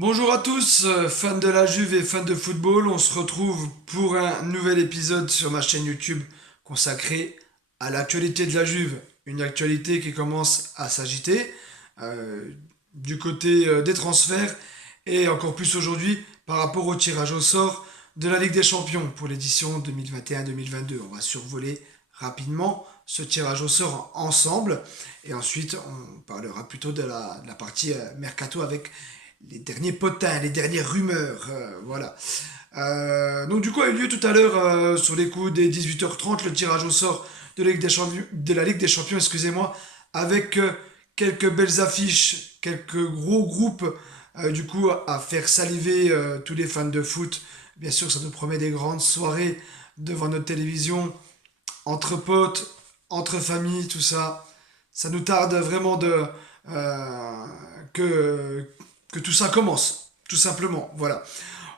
Bonjour à tous, fans de la Juve et fans de football. On se retrouve pour un nouvel épisode sur ma chaîne YouTube consacré à l'actualité de la Juve. Une actualité qui commence à s'agiter euh, du côté des transferts et encore plus aujourd'hui par rapport au tirage au sort de la Ligue des Champions pour l'édition 2021-2022. On va survoler rapidement ce tirage au sort ensemble et ensuite on parlera plutôt de la partie mercato avec les derniers potins, les dernières rumeurs, voilà. Donc du coup a eu lieu tout à l'heure sur les coups des 18h30 le tirage au sort de la Ligue des Champions, excusez-moi, avec quelques belles affiches, quelques gros groupes du coup à faire saliver tous les fans de foot. Bien sûr, ça nous promet des grandes soirées devant notre télévision, entre potes, entre familles, tout ça. Ça nous tarde vraiment euh, que, que tout ça commence, tout simplement. Voilà.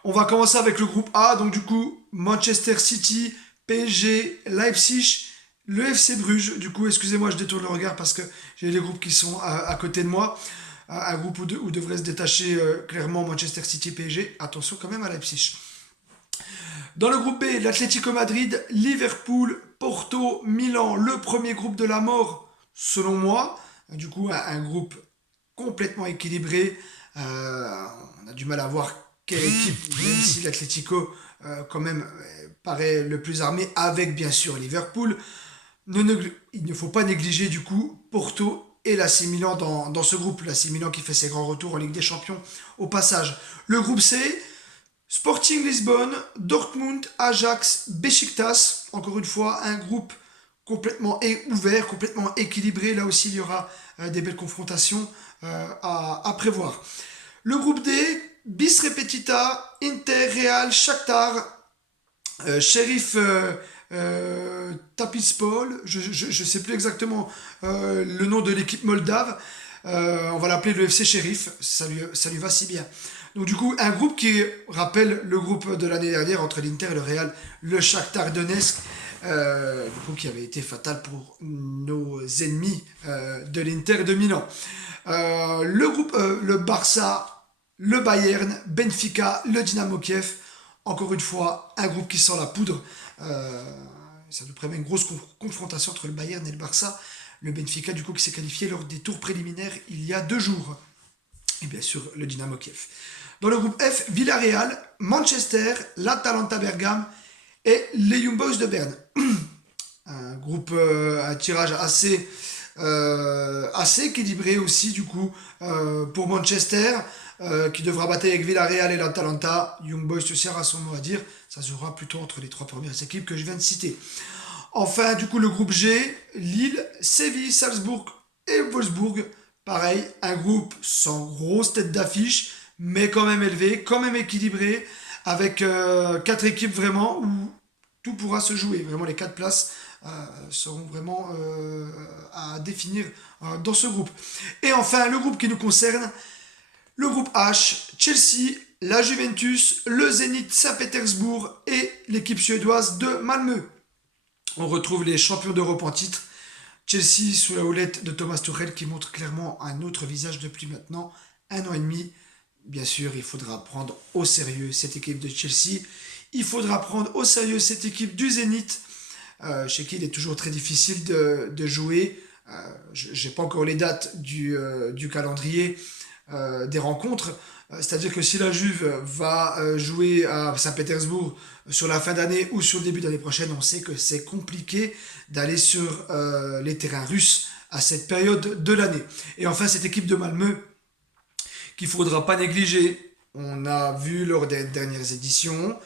On va commencer avec le groupe A, donc du coup, Manchester City, PSG, Leipzig, le FC Bruges. Du coup, excusez-moi, je détourne le regard parce que j'ai les groupes qui sont à côté de moi. Un groupe où devrait se détacher clairement Manchester City, PSG. Attention quand même à Leipzig. Dans le groupe B, l'Atlético Madrid, Liverpool, Porto, Milan, le premier groupe de la mort, selon moi. Du coup, un groupe complètement équilibré. On a du mal à voir quelle équipe, même si l'Atlético, quand même, paraît le plus armé, avec bien sûr Liverpool. Il ne faut pas négliger du coup Porto et l'AC Milan dans ce groupe. L'AC Milan qui fait ses grands retours en Ligue des Champions au passage. Le groupe C, Sporting Lisbonne, Dortmund, Ajax, Besiktas. Encore une fois, un groupe complètement ouvert, complètement équilibré. Là aussi, il y aura des belles confrontations à prévoir. Le groupe D, Bis Repetita, Inter, Real, Shakhtar, Sheriff Tapispol, je ne sais plus exactement le nom de l'équipe moldave. On va l'appeler le FC Sheriff, ça lui va si bien. Donc du coup, un groupe qui rappelle le groupe de l'année dernière entre l'Inter et le Real, le Shakhtar Donetsk, du coup qui avait été fatal pour nos ennemis de l'Inter de Milan. Le groupe, le Barça, le Bayern, Benfica, le Dynamo Kiev. Encore une fois, un groupe qui sent la poudre. Euh, Ça nous prévoit une grosse confrontation entre le Bayern et le Barça. Le Benfica, du coup, qui s'est qualifié lors des tours préliminaires il y a 2 jours. Et bien sûr, le Dynamo Kiev. Dans le groupe F, Villarreal, Manchester, l'Atalanta Bergame et les Young Boys de Berne. Un groupe, un tirage assez équilibré aussi du coup pour Manchester qui devra battre avec Villarreal et l'Atalanta. Young Boys aussi aura son mot à dire. Ça se jouera plutôt entre les trois premières équipes que je viens de citer. Enfin, du coup, le groupe G, Lille, Séville, Salzbourg et Wolfsburg. Pareil, un groupe sans grosse tête d'affiche, mais quand même élevé, quand même équilibré, avec 4 équipes vraiment où tout pourra se jouer. Vraiment, les 4 places seront vraiment à définir dans ce groupe. Et enfin, le groupe qui nous concerne, le groupe H, Chelsea, la Juventus, le Zénith Saint-Pétersbourg et l'équipe suédoise de Malmö. On retrouve les champions d'Europe en titre, Chelsea sous la houlette de Thomas Tuchel qui montre clairement un autre visage depuis maintenant 1 an et demi. Bien sûr, il faudra prendre au sérieux cette équipe de Chelsea. Il faudra prendre au sérieux cette équipe du Zénith, chez qui il est toujours très difficile de jouer. Je n'ai pas encore les dates du calendrier des rencontres. C'est-à-dire que si la Juve va jouer à Saint-Pétersbourg sur la fin d'année ou sur le début d'année prochaine, on sait que c'est compliqué d'aller sur les terrains russes à cette période de l'année. Et enfin, cette équipe de Malmö qu'il ne faudra pas négliger. On a vu lors des dernières éditions,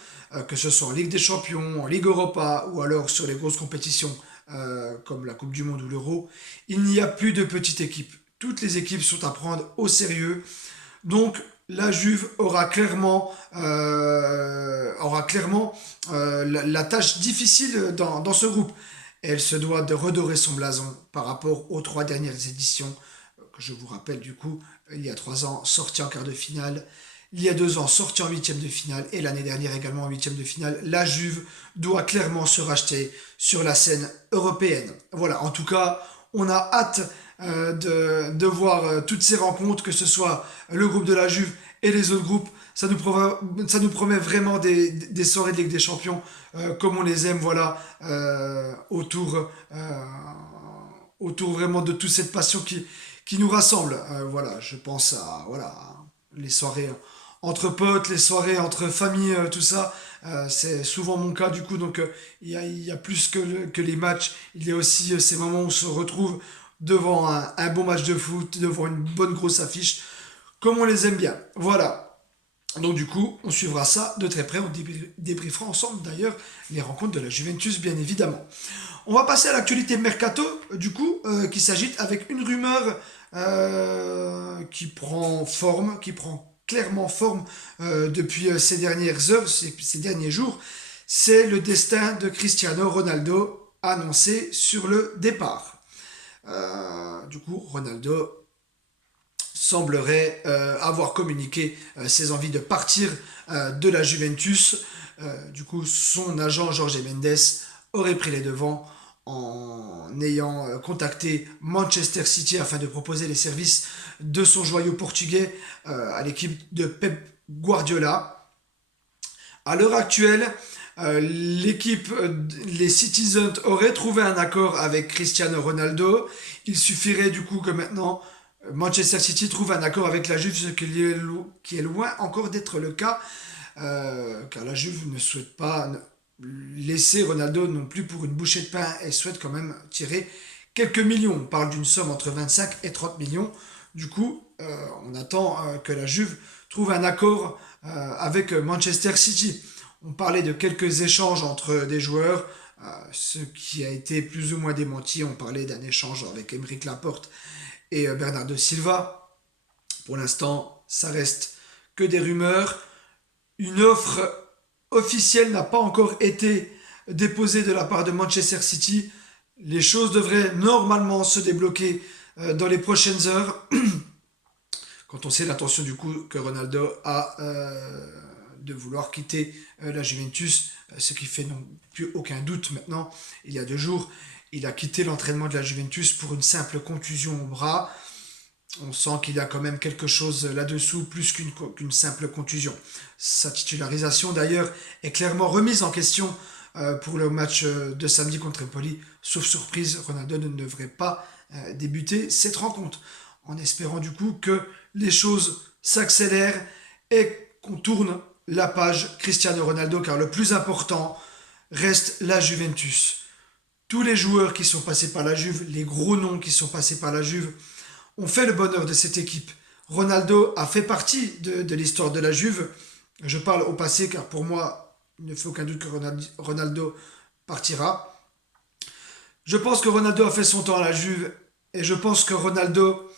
que ce soit en Ligue des Champions, en Ligue Europa ou alors sur les grosses compétitions comme la Coupe du Monde ou l'Euro, il n'y a plus de petites équipes. Toutes les équipes sont à prendre au sérieux. Donc la Juve aura clairement la tâche difficile dans ce groupe. Elle se doit de redorer son blason par rapport aux 3 dernières éditions, que je vous rappelle du coup, il y a 3 ans, sorti en quart de finale, il y a 2 ans, sorti en huitième de finale, et l'année dernière également en huitième de finale. La Juve doit clairement se racheter sur la scène européenne. Voilà, en tout cas, on a hâte de voir toutes ces rencontres, que ce soit le groupe de la Juve et les autres groupes. Ça nous promet vraiment des soirées de Ligue des Champions comme on les aime, voilà, autour vraiment de toute cette passion qui nous rassemble. Voilà, je pense à voilà, les soirées entre potes, les soirées entre familles, tout ça. C'est souvent mon cas du coup, donc il y a plus que les matchs, il y a aussi ces moments où on se retrouve devant un bon match de foot, devant une bonne grosse affiche, comme on les aime bien. Voilà. Donc du coup, on suivra ça de très près, on débriefera ensemble d'ailleurs les rencontres de la Juventus, bien évidemment. On va passer à l'actualité mercato, du coup, qui s'agite avec une rumeur qui prend forme, qui prend clairement forme depuis ces dernières heures, ces derniers jours. C'est le destin de Cristiano Ronaldo annoncé sur le départ. Du coup, Ronaldo semblerait avoir communiqué ses envies de partir de la Juventus. Du coup, son agent Jorge Mendes aurait pris les devants en ayant contacté Manchester City afin de proposer les services de son joyau portugais à l'équipe de Pep Guardiola. À l'heure actuelle, les Citizens auraient trouvé un accord avec Cristiano Ronaldo. Il suffirait du coup que maintenant Manchester City trouve un accord avec la Juve, ce qui est loin encore d'être le cas, car la Juve ne souhaite pas laisser Ronaldo non plus pour une bouchée de pain et souhaite quand même tirer quelques millions. On parle d'une somme entre 25 et 30 millions. Du coup, on attend que la Juve trouve un accord avec Manchester City. On parlait de quelques échanges entre des joueurs, ce qui a été plus ou moins démenti. On parlait d'un échange avec Aymeric Laporte et Bernardo Silva. Pour l'instant, ça reste que des rumeurs. Une offre officielle n'a pas encore été déposée de la part de Manchester City. Les choses devraient normalement se débloquer dans les prochaines heures, quand on sait l'intention du coup que Ronaldo a de vouloir quitter la Juventus, ce qui fait non plus aucun doute maintenant. Il y a 2 jours, il a quitté l'entraînement de la Juventus pour une simple contusion au bras. On sent qu'il y a quand même quelque chose là-dessous, plus qu'une simple contusion. Sa titularisation, d'ailleurs, est clairement remise en question pour le match de samedi contre Empoli. Sauf surprise, Ronaldo ne devrait pas débuter cette rencontre. En espérant du coup que les choses s'accélèrent et qu'on tourne la page Cristiano Ronaldo, car le plus important reste la Juventus. Tous les joueurs qui sont passés par la Juve, les gros noms qui sont passés par la Juve, ont fait le bonheur de cette équipe. Ronaldo a fait partie de l'histoire de la Juve. Je parle au passé car pour moi, il ne fait aucun doute que Ronaldo partira. Je pense que Ronaldo a fait son temps à la Juve et je pense que Ronaldo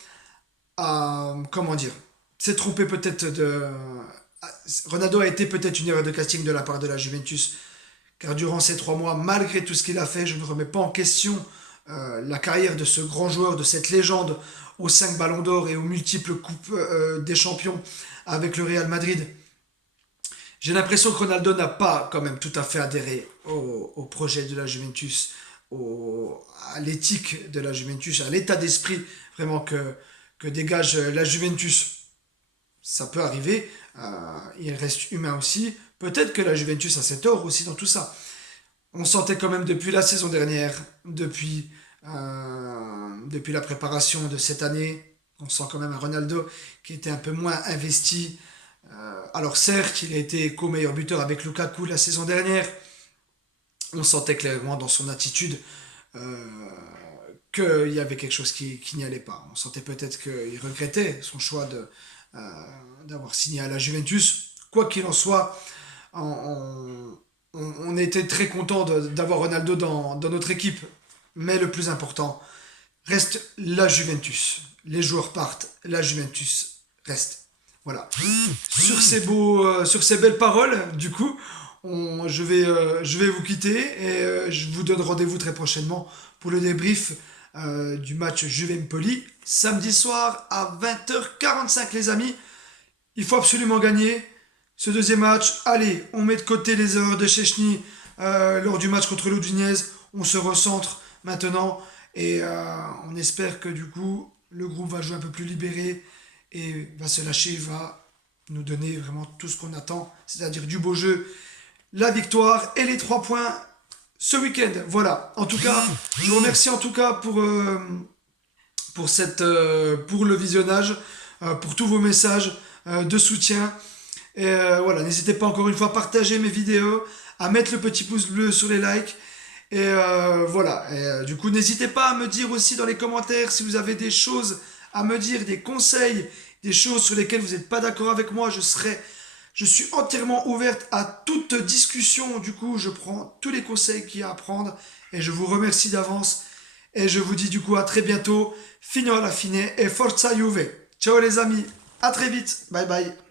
a, comment dire, s'est trompé peut-être de... Ronaldo a été peut-être une erreur de casting de la part de la Juventus, car durant ces 3 mois, malgré tout ce qu'il a fait, je ne remets pas en question la carrière de ce grand joueur, de cette légende aux 5 ballons d'or et aux multiples coupes des champions avec le Real Madrid. J'ai l'impression que Ronaldo n'a pas quand même tout à fait adhéré au projet de la Juventus, à l'éthique de la Juventus, à l'état d'esprit vraiment que dégage la Juventus. Ça peut arriver, il reste humain aussi. Peut-être que la Juventus a ses torts aussi dans tout ça. On sentait quand même depuis la saison dernière, depuis la préparation de cette année, on sent quand même un Ronaldo qui était un peu moins investi. Alors certes, il a été co-meilleur buteur avec Lukaku la saison dernière. On sentait clairement dans son attitude qu'il y avait quelque chose qui n'y allait pas. On sentait peut-être qu'il regrettait son choix d'avoir signé à la Juventus. Quoi qu'il en soit, on était très content d'avoir Ronaldo dans notre équipe. Mais le plus important reste la Juventus. Les joueurs partent, la Juventus reste. Voilà. Sur ces belles paroles, du coup, je vais vous quitter et je vous donne rendez-vous très prochainement pour le débrief du match Juve-Empoli samedi soir à 20h45, les amis. Il faut absolument gagner ce deuxième match. Allez, on met de côté les erreurs de Chechny lors du match contre l'Udinese. On se recentre maintenant et on espère que du coup le groupe va jouer un peu plus libéré et va se lâcher, va nous donner vraiment tout ce qu'on attend, c'est-à-dire du beau jeu, la victoire et les 3 points ce week-end. Voilà. En tout cas, je vous remercie en tout cas pour le visionnage, pour tous vos messages de soutien. Et voilà, n'hésitez pas encore une fois à partager mes vidéos, à mettre le petit pouce bleu sur les likes. Et voilà. Et, du coup, n'hésitez pas à me dire aussi dans les commentaires si vous avez des choses à me dire, des conseils, des choses sur lesquelles vous n'êtes pas d'accord avec moi. Je suis entièrement ouverte à toute discussion. Du coup, je prends tous les conseils qu'il y a à prendre et je vous remercie d'avance. Et je vous dis du coup à très bientôt. Fino alla fine et forza Juve. Ciao les amis. À très vite. Bye bye.